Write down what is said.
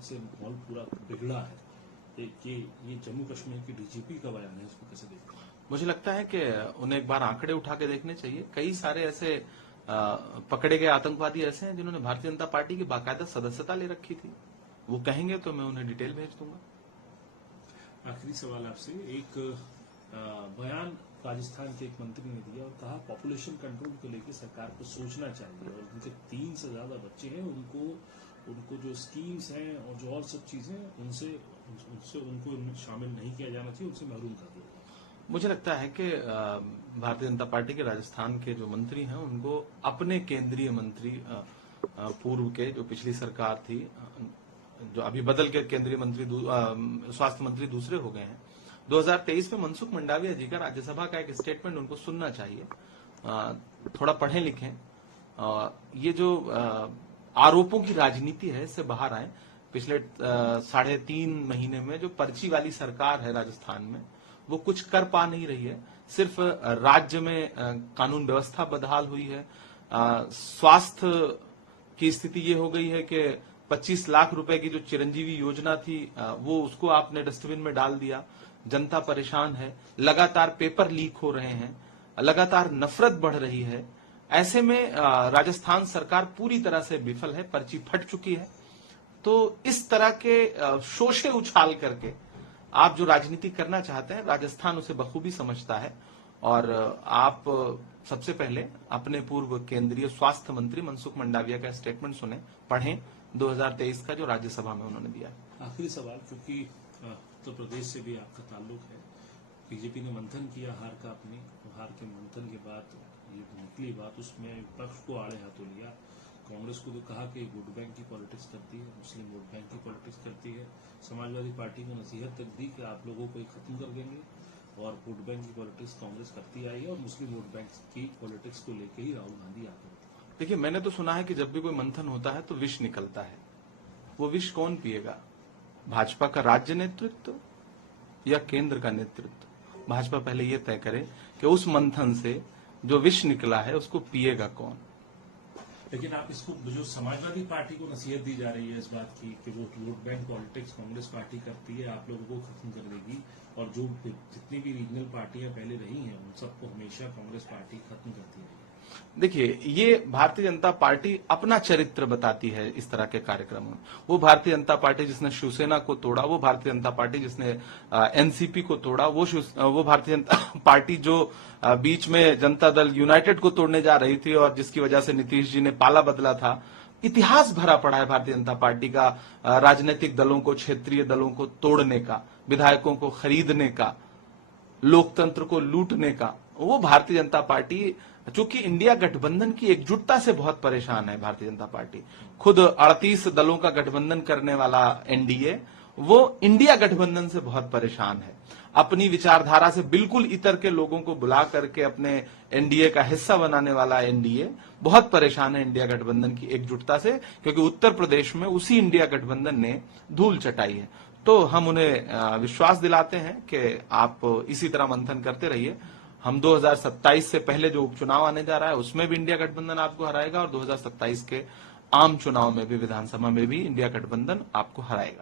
बाद से माहौल पूरा बिगड़ा है। ये जम्मू कश्मीर की डीजीपी का बयान है, इसको कैसे देखते हैं? मुझे लगता है कि उन्हें एक बार आंकड़े उठा के देखने चाहिए। कई सारे ऐसे पकड़े गए आतंकवादी ऐसे हैं जिन्होंने भारतीय जनता पार्टी की बाकायदा सदस्यता ले रखी थी। वो कहेंगे तो मैं उन्हें डिटेल भेज दूंगा। आखिरी सवाल आपसे, एक बयान राजस्थान के एक मंत्री ने दिया और कहा पॉपुलेशन कंट्रोल को लेकर सरकार को सोचना चाहिए और उनके 3 से ज्यादा बच्चे हैं, उनको जो स्कीम्स हैं और जो और सब चीजें उनसे उनको शामिल नहीं किया जाना चाहिए, उनसे महरूम कर दिया। मुझे लगता है कि भारतीय जनता पार्टी के राजस्थान के जो मंत्री हैं उनको अपने केंद्रीय मंत्री पूर्व के जो पिछली सरकार थी, जो अभी बदल के केंद्रीय मंत्री स्वास्थ्य मंत्री दूसरे हो गए हैं, 2023 में मनसुख मंडाविया जी का राज्यसभा का एक स्टेटमेंट उनको सुनना चाहिए। थोड़ा पढ़ें लिखें, ये जो आरोपों की राजनीति है इससे बाहर आए। पिछले 3.5 महीने में जो पर्ची वाली सरकार है राजस्थान में, वो कुछ कर पा नहीं रही है। सिर्फ राज्य में कानून व्यवस्था बदहाल हुई है। स्वास्थ्य की स्थिति ये हो गई है कि 25 लाख रुपए की जो चिरंजीवी योजना थी वो उसको आपने डस्टबिन में डाल दिया। जनता परेशान है, लगातार पेपर लीक हो रहे हैं, लगातार नफरत बढ़ रही है। ऐसे में राजस्थान सरकार पूरी तरह से विफल है, पर्ची फट चुकी है। तो इस तरह के शोषे उछाल करके आप जो राजनीति करना चाहते हैं, राजस्थान उसे बखूबी समझता है। और आप सबसे पहले अपने पूर्व केंद्रीय स्वास्थ्य मंत्री मनसुख मंडाविया का स्टेटमेंट सुने, पढ़ें 2023 का जो राज्यसभा में उन्होंने दिया। आखिरी सवाल, क्योंकि उत्तर प्रदेश से भी आपका ताल्लुक है, बीजेपी ने मंथन किया हार का, अपनी हार के मंथन के बाद ये निकली बात, उसमें विपक्ष को आड़े हाथों लिया। कांग्रेस को तो कहा कि वोट बैंक की पॉलिटिक्स करती है, मुस्लिम वोट बैंक की पॉलिटिक्स करती है। समाजवादी पार्टी को नसीहत तक दी कि आप लोगों को ये खत्म कर देंगे, और वोट बैंक की पॉलिटिक्स कांग्रेस करती आई है और मुस्लिम वोट बैंक की पॉलिटिक्स को लेकर ही राहुल गांधी आगे बढ़ते। देखिए, मैंने तो सुना है कि जब भी कोई मंथन होता है तो विष निकलता है। वो विष कौन पिएगा? भाजपा का राज्य नेतृत्व या केंद्र का नेतृत्व? भाजपा पहले ये तय करे कि उस मंथन से जो विष निकला है उसको पिएगा कौन। लेकिन आप इसको, जो समाजवादी पार्टी को नसीहत दी जा रही है इस बात की कि वो vote bank politics Congress party करती है, आप लोगों को खत्म कर देगी, और जो जितनी भी रीजनल पार्टियां पहले रही हैं उन सबको हमेशा कांग्रेस पार्टी खत्म करती है। देखिए, ये भारतीय जनता पार्टी अपना चरित्र बताती है इस तरह के कार्यक्रमों में। वो भारतीय जनता पार्टी जिसने शिवसेना को तोड़ा, वो भारतीय जनता पार्टी जिसने एनसीपी को तोड़ा, वो भारतीय जनता पार्टी जो बीच में जनता दल यूनाइटेड को तोड़ने जा रही थी और जिसकी वजह से नीतीश जी ने पाला बदला था। इतिहास भरा पड़ा है भारतीय जनता पार्टी का राजनीतिक दलों को, क्षेत्रीय दलों को तोड़ने का, विधायकों को खरीदने का, लोकतंत्र को लूटने का। वो भारतीय जनता पार्टी, चूंकि इंडिया गठबंधन की एकजुटता से बहुत परेशान है भारतीय जनता पार्टी, खुद 38 दलों का गठबंधन करने वाला एनडीए, वो इंडिया गठबंधन से बहुत परेशान है। अपनी विचारधारा से बिल्कुल इतर के लोगों को बुला करके अपने एनडीए का हिस्सा बनाने वाला एनडीए बहुत परेशान है इंडिया गठबंधन की एकजुटता से, क्योंकि उत्तर प्रदेश में उसी इंडिया गठबंधन ने धूल चटाई है। तो हम उन्हें विश्वास दिलाते हैं कि आप इसी तरह मंथन करते रहिए। हम 2027 से पहले जो उपचुनाव आने जा रहा है उसमें भी इंडिया गठबंधन आपको हराएगा, और 2027 के आम चुनाव में भी, विधानसभा में भी इंडिया गठबंधन आपको हराएगा।